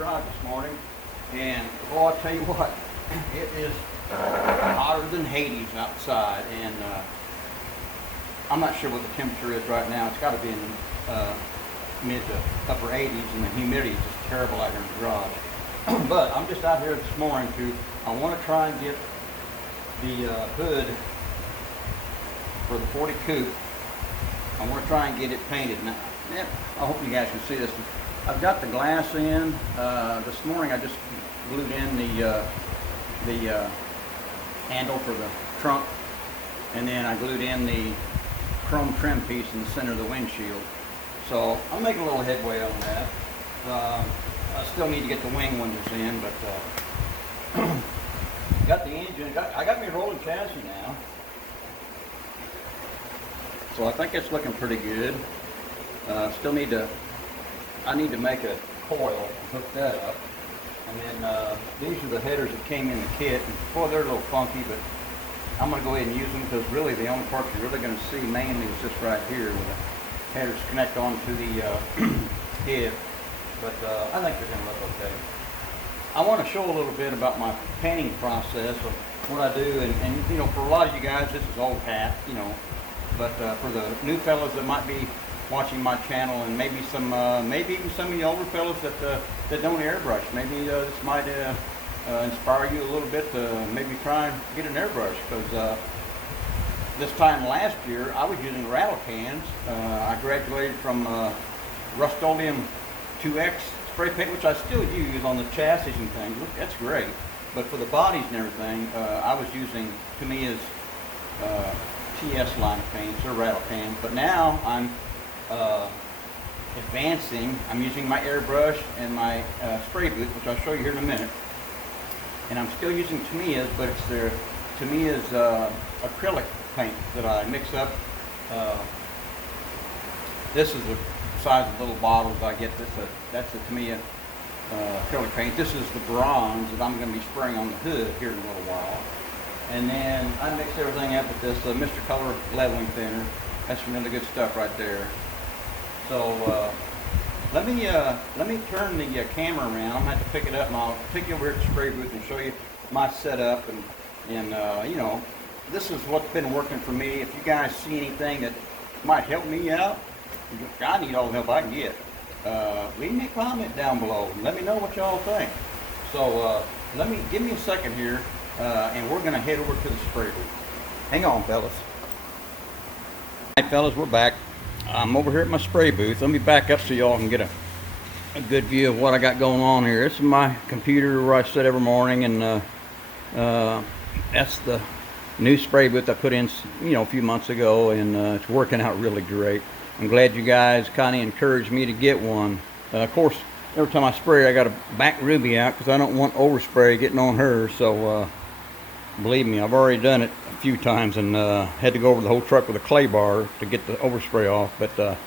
garage this morning, and oh, I'll tell you what, it is hotter than Hades outside, and I'm not sure what the temperature is right now. It's got to be in mid to upper 80s, and the humidity is just terrible out here in the garage. But I'm just out here this morning I want to try and get the hood for the 40 Coupe. I want to try and get it painted. Now, I hope you guys can see this. I've got the glass in. This morning I just glued in the handle for the trunk, and then I glued in the chrome trim piece in the center of the windshield. So I'm making a little headway on that. I still need to get the wing windows in, but got the engine. I got me a rolling chassis now, so I think it's looking pretty good. I need to make a coil and hook that up. And then these are the headers that came in the kit. And boy, they're a little funky, but I'm going to go ahead and use them because really the only part you're really going to see mainly is this right here where the headers connect onto the head. But I think they're going to look okay. I want to show a little bit about my painting process of what I do. And you know, for a lot of you guys, this is old hat, you know. But for the new fellas that might be watching my channel, and maybe even some of the older fellas that don't airbrush, maybe this might inspire you a little bit to maybe try and get an airbrush, because this time last year I was using rattle cans. I graduated from Rust-Oleum 2X spray paint, which I still use on the chassis and things. That's great, but for the bodies and everything, I was using Tamiya's TS line of paints or rattle cans. But now I'm advancing. I'm using my airbrush and my spray booth, which I'll show you here in a minute. And I'm still using Tamiya's, but it's their Tamiya's acrylic paint that I mix up. This is the size of little bottles I get. That's the Tamiya acrylic paint. This is the bronze that I'm going to be spraying on the hood here in a little while. And then I mix everything up with this Mr. Color leveling thinner. That's some really good stuff right there. So let me turn the camera around. I'm gonna have to pick it up, and I'll take you over here to the spray booth and show you my setup. And you know, this is what's been working for me. If you guys see anything that might help me out, I need all the help I can get. Leave me a comment down below and let me know what y'all think. So give me a second here, and we're gonna head over to the spray booth. Hang on, fellas. All right, fellas, we're back. I'm over here at my spray booth. Let me back up so y'all can get a good view of what I got going on here. This is my computer where I sit every morning, and that's the new spray booth I put in, you know, a few months ago, and it's working out really great. I'm glad you guys kind of encouraged me to get one. Of course, every time I spray, I got to back Ruby out because I don't want overspray getting on her. So believe me, I've already done it a few times, and had to go over the whole truck with a clay bar to get the overspray off. But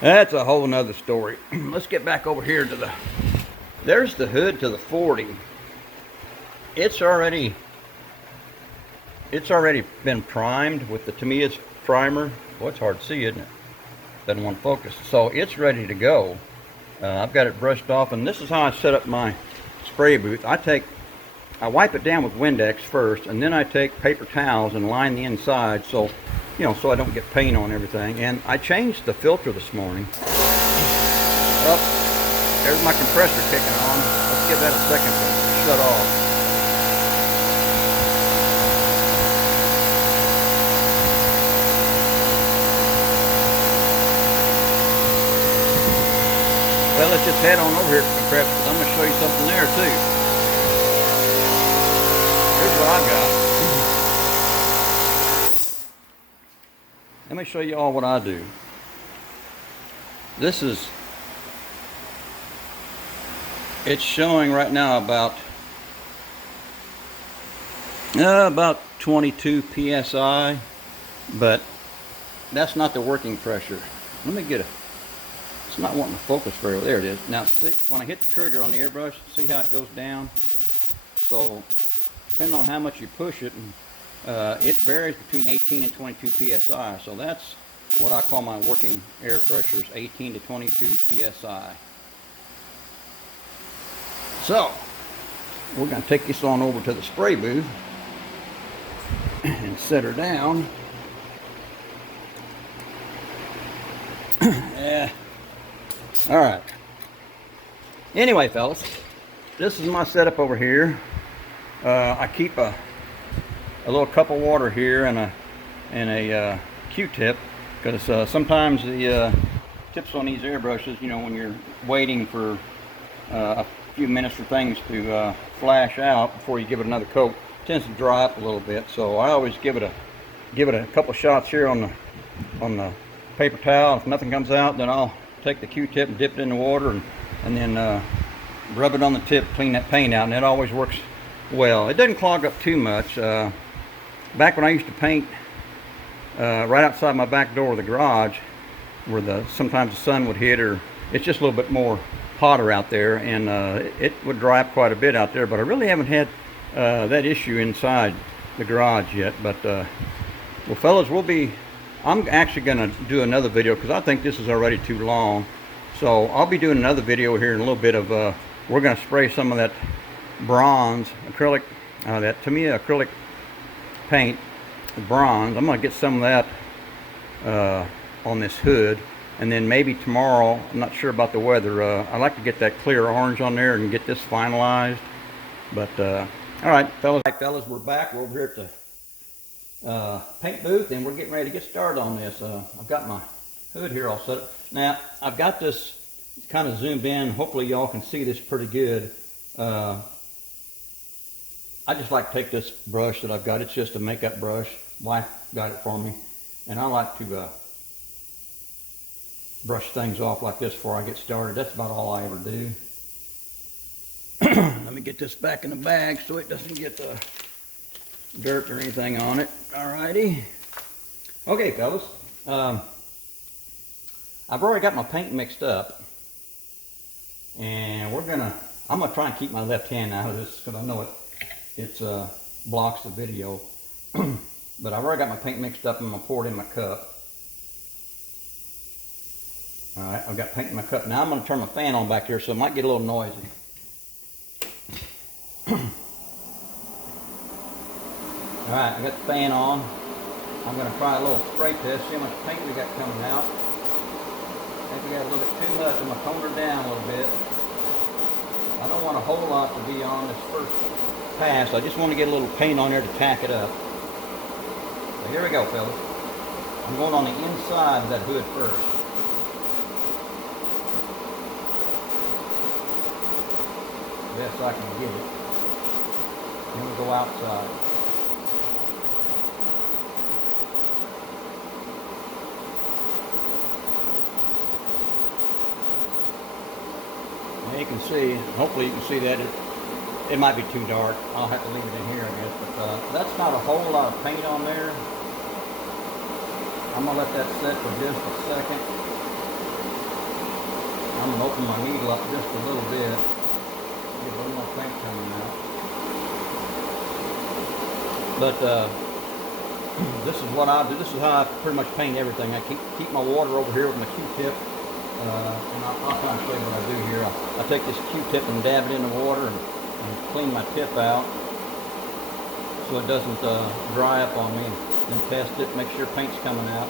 that's a whole nother story. Let's get back over here to there's the hood to the 40. It's already been primed with the Tamiya's primer. Well, it's hard to see, isn't it? Doesn't want to focus. So it's ready to go. I've got it brushed off, and this is how I set up my spray booth. I wipe it down with Windex first, and then I take paper towels and line the inside so, you know, so I don't get paint on everything. And I changed the filter this morning. Oh, there's my compressor kicking on. Let's give that a second to shut off. Well, let's just head on over here to the compressor because I'm going to show you something there too. Here's what I got. Let me show you all what I do. It's showing right now about 22 psi, but that's not the working pressure. Let me get it's not wanting to focus very well. There it is. Now see, when I hit the trigger on the airbrush, see how it goes down? So depending on how much you push it, it varies between 18 and 22 psi. So that's what I call my working air pressures, 18 to 22 psi. So, we're going to take this on over to the spray booth and set her down. Yeah. All right. Anyway, fellas, this is my setup over here. I keep a little cup of water here and a Q-tip, because sometimes the tips on these airbrushes, you know, when you're waiting for a few minutes for things to flash out before you give it another coat, it tends to dry up a little bit. So I always give it a couple shots here on the paper towel. If nothing comes out, then I'll take the Q-tip and dip it in the water and then rub it on the tip, clean that paint out, and it always works well. It doesn't clog up too much. Back when I used to paint right outside my back door of the garage, where sometimes the sun would hit, or it's just a little bit more hotter out there, and it would dry up quite a bit out there, but I really haven't had that issue inside the garage yet. But well, fellas, I'm actually going to do another video, because I think this is already too long. So I'll be doing another video here in a little bit of we're going to spray some of that bronze acrylic, that Tamiya acrylic paint, bronze. I'm going to get some of that on this hood, and then maybe tomorrow, I'm not sure about the weather, I like to get that clear orange on there and get this finalized. But all right, fellas, we're back. We're over here at the paint booth, and we're getting ready to get started on this. I've got my hood here all set up. Now, I've got this kind of zoomed in. Hopefully y'all can see this pretty good. I just like to take this brush that I've got. It's just a makeup brush. Wife got it for me. And I like to brush things off like this before I get started. That's about all I ever do. Let me get this back in the bag so it doesn't get dirt or anything on it. Alrighty. Okay, fellas. I've already got my paint mixed up, and I'm gonna try and keep my left hand out of this, because I know it blocks the video. But I've already got my paint mixed up, and I'm gonna pour it in my cup. All right, I've got paint in my cup. Now I'm gonna turn my fan on back here, so it might get a little noisy. All right, I got the fan on. I'm gonna try a little spray test, see how much paint we got coming out. I think we got a little bit too much. I'm gonna tone her down a little bit. I don't want a whole lot to be on this first pass. I just want to get a little paint on there to tack it up. So here we go, fellas. I'm going on the inside of that hood first. Best I can get it. Then we'll go outside. You can see, hopefully you can see that it might be too dark. I'll have to leave it in here, I guess. But that's not a whole lot of paint on there. I'm gonna let that set for just a second. I'm gonna open my needle up just a little bit. Get a little more paint coming out. But this is what I do. This is how I pretty much paint everything. I keep my water over here with my Q-tip. And I'll try and show you what I do here. I take this Q-tip and dab it in the water and clean my tip out so it doesn't dry up on me. Then test it, make sure paint's coming out.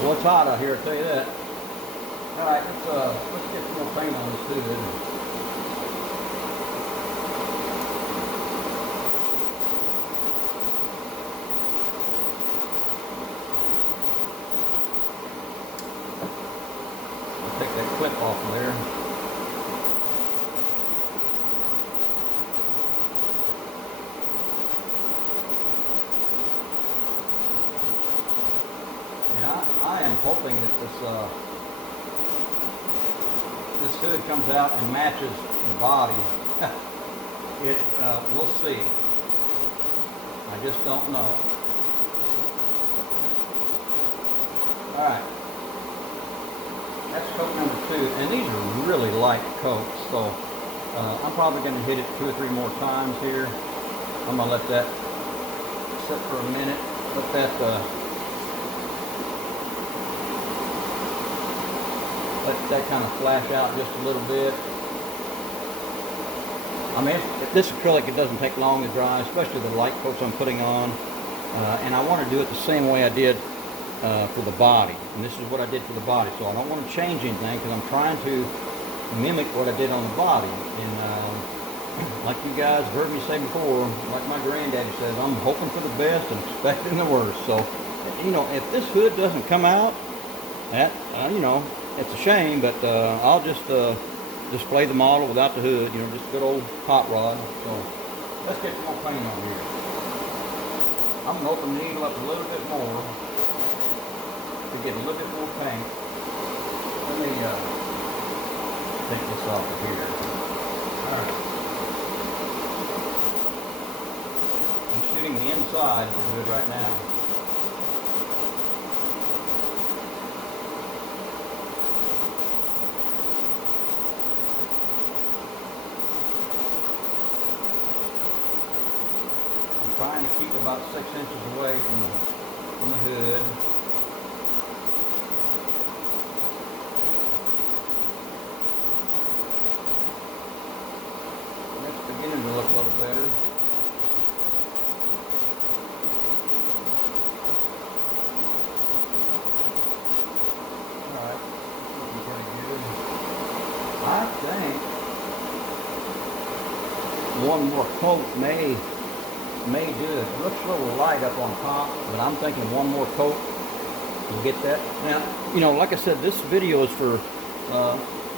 Well, it's hot out here, I'll tell you that. All right, let's get some more paint on this hood. Take that clip off of there. And I am hoping that this hood comes out and matches the body. We'll see. I just don't know. All right. That's coat number 2, and these are really light coats, so I'm probably going to hit it 2 or 3 more times here. I'm going to let that sit for a minute, let that let that kind of flash out just a little bit. I mean, this acrylic, it doesn't take long to dry, especially the light coats I'm putting on. And I want to do it the same way I did for the body. And this is what I did for the body. So I don't want to change anything because I'm trying to mimic what I did on the body. And like you guys have heard me say before, like my granddaddy says, I'm hoping for the best and expecting the worst. So, you know, if this hood doesn't come out, that, you know, it's a shame, but I'll just display the model without the hood, you know, just a good old hot rod. So let's get some more paint on here. I'm going to open the needle up a little bit more to get a little bit more paint. Let me take this off of here. Alright. I'm shooting the inside of the hood right now. I'm trying to keep about 6 inches away from the hood. Beginning to look a little better. Alright, looking pretty good. I think one more coat may do it. It looks a little light up on top, but I'm thinking one more coat will get that. Now, you know, like I said, this video is for,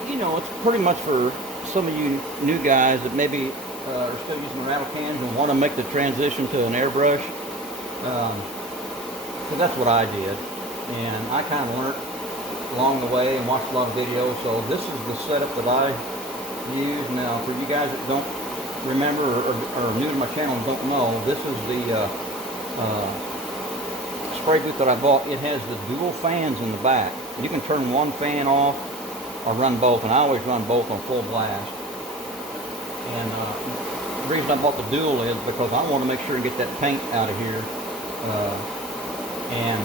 you know, it's pretty much for some of you new guys that maybe are still using rattle cans and want to make the transition to an airbrush. So that's what I did, and I kind of learned along the way and watched a lot of videos. So this is the setup that I use. Now, for you guys that don't remember or are new to my channel and don't know, this is the spray booth that I bought. It has the dual fans in the back. You can turn one fan off or run both, and I always run both on full blast. And the reason I bought the dual is because I want to make sure and get that paint out of here. And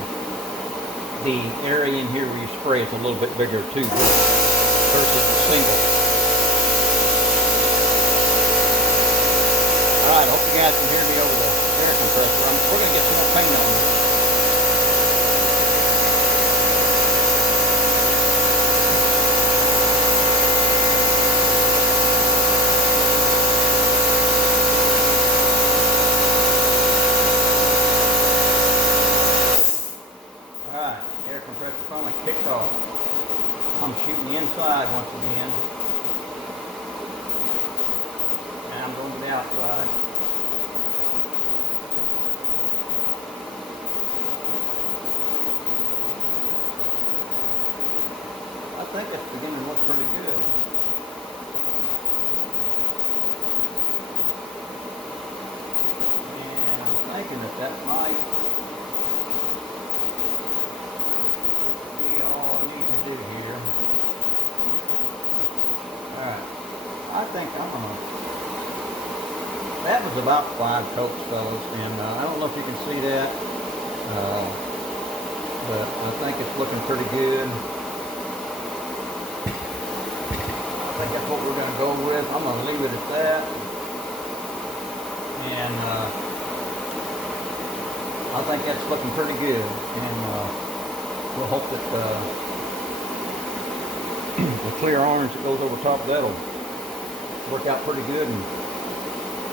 the area in here where you spray is a little bit bigger too versus the single. Alright, I hope you guys can hear me over the air compressor. We're going to get some more paint on this. Air compressor finally kicked off. I'm shooting the inside once again. And I'm going to the outside. I think it's beginning to look pretty good. And I'm thinking that might do here. Alright, I think I'm gonna, that was about 5 coats, fellas, and I don't know if you can see that, but I think it's looking pretty good. I think that's what we're going to go with. I'm going to leave it at that, and I think that's looking pretty good, and we'll hope that the clear orange that goes over top, that'll work out pretty good and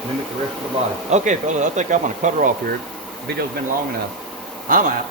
mimic the rest of the body. Okay, fellas, I think I'm going to cut her off here. The video's been long enough. I'm out.